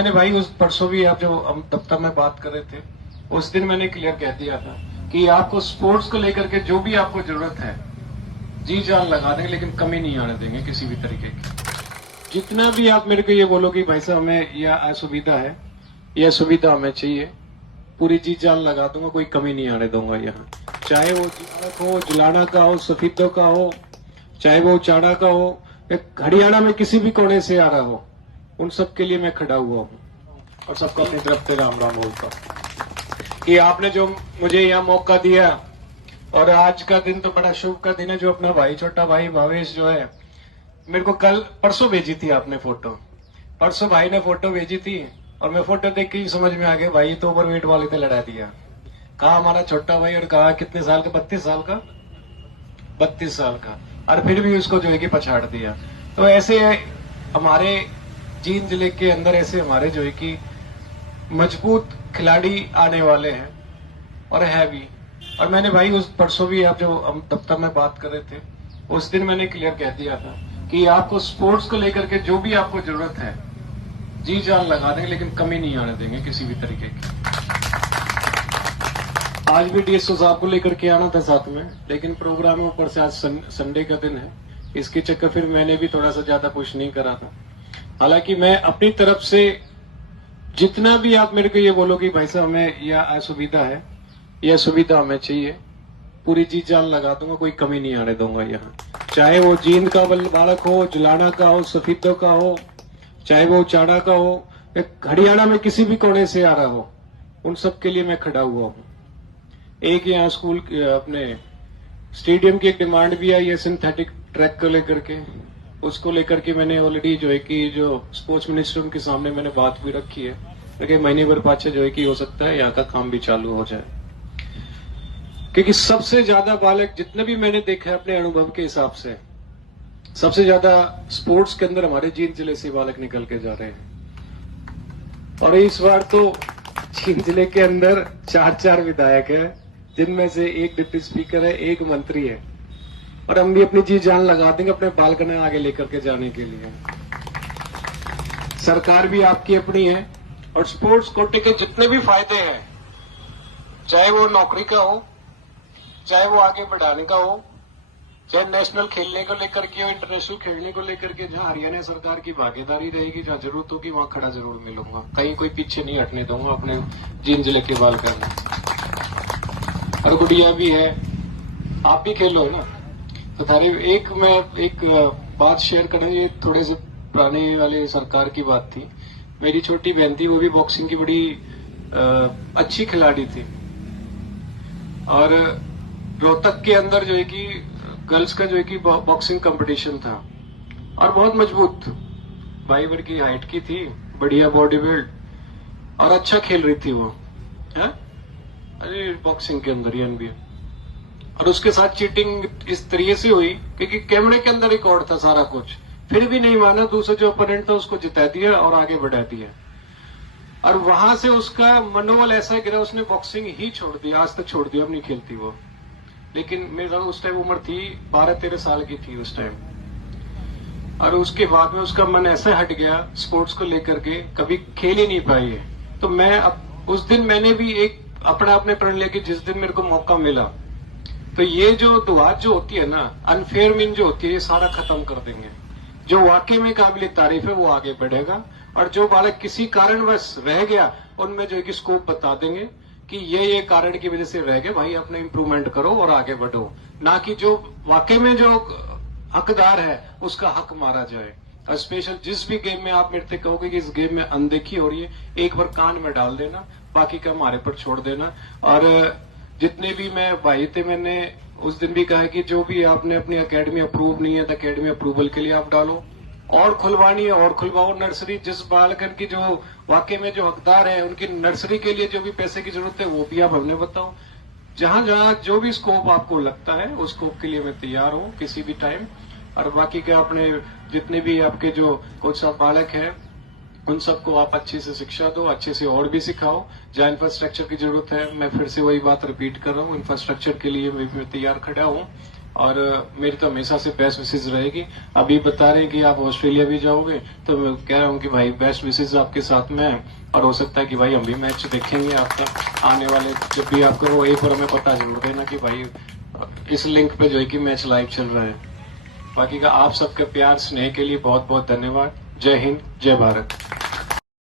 मैंने भाई उस परसों भी आप जो हम दफ्तर में बात कर रहे थे उस दिन मैंने क्लियर कह दिया था कि आपको स्पोर्ट्स को लेकर के जो भी आपको जरूरत है जी जान लगा देंगे, लेकिन कमी नहीं आने देंगे किसी भी तरीके की। जितना भी आप मेरे को ये बोलो कि भाई साहब हमें यह असुविधा है, यह सुविधा हमें चाहिए, पूरी जी जान लगा दूंगा, कोई कमी नहीं आने दूंगा यहाँ। चाहे वो जिलाना हो, जिलाना का हो, सफीदों का हो, चाहे वो चाड़ा का हो, हरियाणा में किसी भी कोने से आ रहा हो, उन सब के लिए मैं खड़ा हुआ हूँ और सबको अपनी तरफ से राम राम बोलता हूँ कि आपने जो मुझे यहाँ मौका दिया। और आज का दिन तो बड़ा शुभ का दिन है। जो अपना भाई, छोटा भाई भावेश जो है, मेरे को कल परसों भेजी थी आपने फोटो, परसों भाई ने फोटो भेजी थी और मैं फोटो देख के ही समझ में आ गया भाई तो ओवरवेट वाले ने लड़ा दिया। कहा हमारा छोटा भाई, और कहा कितने साल का, 32 साल का, 32 साल का, और फिर भी उसको जो है कि पछाड़ दिया। तो ऐसे हमारे जींद जिले के अंदर ऐसे हमारे जो है कि मजबूत खिलाड़ी आने वाले हैं और है भी। और मैंने भाई उस परसों भी आप जो हम दफ्तर में बात कर रहे थे उस दिन मैंने क्लियर कह दिया था कि आपको स्पोर्ट्स को लेकर के जो भी आपको जरूरत है जी जान लगा देंगे, लेकिन कमी नहीं आने देंगे किसी भी तरीके की। आज भी डीएसओ साहब को लेकर के आना था साथ में, लेकिन प्रोग्राम ऊपर से आज संडे का दिन है, इसके चक्कर फिर मैंने भी थोड़ा सा ज्यादा पुश नहीं करा था। हालांकि मैं अपनी तरफ से जितना भी आप मेरे को ये बोलो कि भाई साहब हमें यह असुविधा है, यह सुविधा हमें चाहिए, पूरी जी जान लगा दूंगा, कोई कमी नहीं आने दूंगा यहाँ। चाहे वो जींद का बालक हो, जिलाना का हो, सफीदों का हो, चाहे वो चाड़ा का हो, हरियाणा में किसी भी कोने से आ रहा हो, उन सब के लिए मैं खड़ा हुआ हूँ। एक यहाँ स्कूल अपने स्टेडियम की एक डिमांड भी आई है सिंथेटिक ट्रैक को लेकर के, उसको लेकर के मैंने ऑलरेडी जो है कि जो स्पोर्ट्स मिनिस्टर उनके सामने मैंने बात भी रखी है, लेकिन महीने भर पाछे जो है कि हो सकता है यहाँ का काम भी चालू हो जाए। क्योंकि सबसे ज्यादा बालक जितने भी मैंने देखा है अपने अनुभव के हिसाब से, सबसे ज्यादा स्पोर्ट्स के अंदर हमारे जींद जिले से बालक निकल के जा रहे हैं। और इस बार तो जींद जिले के अंदर 4 विधायक है, जिनमें से एक डिप्टी स्पीकर है, एक मंत्री है, और हम भी अपनी जी जान लगा देंगे अपने बालकने आगे लेकर के जाने के लिए। सरकार भी आपकी अपनी है और स्पोर्ट्स कोटे के जितने भी फायदे हैं, चाहे वो नौकरी का हो, चाहे वो आगे बढ़ाने का हो, चाहे नेशनल खेलने को लेकर के हो, इंटरनेशनल खेलने को लेकर के, जहां हरियाणा सरकार की भागीदारी रहेगी, जहां जरूरत होगी वहां खड़ा जरूर मिलूंगा, कहीं कोई पीछे नहीं हटने दूंगा अपने जींद जिले के बालकने। और गुड़िया भी है, आप भी खेलो है ना। तो मैं एक बात शेयर करना, ये थोड़े से पुराने वाले सरकार की बात थी। मेरी छोटी बहन थी, वो भी बॉक्सिंग की बड़ी अच्छी खिलाड़ी थी, और रोहतक के अंदर जो है कि गर्ल्स का जो है कि बॉक्सिंग कंपटीशन था, और बहुत मजबूत भाई बड़ की हाइट की थी, बढ़िया बॉडी बिल्ड, और अच्छा खेल रही थी वो है अरे बॉक्सिंग के अंदर एनबीए। और उसके साथ चीटिंग इस तरीके से हुई क्योंकि कैमरे के अंदर रिकॉर्ड था सारा कुछ, फिर भी नहीं माना, दूसरा जो ओपोनेंट था उसको जिता दिया और आगे बढ़ा दिया। और वहां से उसका मनोबल ऐसा गिरा, उसने बॉक्सिंग ही छोड़ दिया, आज तक छोड़ दिया, अब नहीं खेलती वो। लेकिन मेरे उस टाइम उम्र थी 12-13 साल की थी उस टाइम, और उसके बाद में उसका मन ऐसा हट गया स्पोर्ट्स को लेकर के, कभी खेल ही नहीं पाई है। तो मैं उस दिन मैंने भी एक अपना अपने प्रण लिया कि जिस दिन मेरे को मौका मिला तो ये जो दुआ जो होती है ना, अनफेयर मीन जो होती है, ये सारा खत्म कर देंगे। जो वाकई में काबिल तारीफ है वो आगे बढ़ेगा, और जो बालक किसी कारणवश रह गया उनमें जो है कि स्कोप बता देंगे कि ये कारण की वजह से रह गए, भाई अपने इंप्रूवमेंट करो और आगे बढ़ो, ना कि जो वाकई में जो हकदार है उसका हक मारा जाए। और स्पेशल जिस भी गेम में आप मेरे से कहोगे कि इस गेम में अनदेखी हो रही है, एक बार कान में डाल देना, बाकी का हमारे पर छोड़ देना। और जितने भी मैं भाई थे, मैंने उस दिन भी कहा कि जो भी आपने अपनी एकेडमी अप्रूव नहीं है तो एकेडमी अप्रूवल के लिए आप डालो, और खुलवानी है और खुलवाओ नर्सरी। जिस बालकन की जो वाकई में जो हकदार है उनकी नर्सरी के लिए जो भी पैसे की जरूरत है वो भी आप हमने बताओ। जहां जहां जो भी स्कोप आपको लगता है उस स्कोप के लिए मैं तैयार हूं किसी भी टाइम। और बाकी का अपने जितने भी आपके जो कुछ बालक हैं उन सबको आप अच्छे से शिक्षा दो, अच्छे से और भी सिखाओ। जहां इंफ्रास्ट्रक्चर की जरूरत है, मैं फिर से वही बात रिपीट कर रहा हूं, इंफ्रास्ट्रक्चर के लिए मैं तैयार खड़ा हूं। और मेरी तो हमेशा से बेस्ट विशेष रहेगी। अभी बता रहे हैं कि आप ऑस्ट्रेलिया भी जाओगे, तो मैं कह रहा हूँ कि भाई बेस्ट विशेष आपके साथ में है, और हो सकता है कि भाई हम भी मैच देखेंगे आपका आने वाले, जब भी आपको वो एक बार हमें पता जरूर देना कि भाई इस लिंक पे जो है कि मैच लाइव चल रहा है। बाकी का आप सबके प्यार स्नेह के लिए बहुत बहुत धन्यवाद। जय हिंद, जय भारत।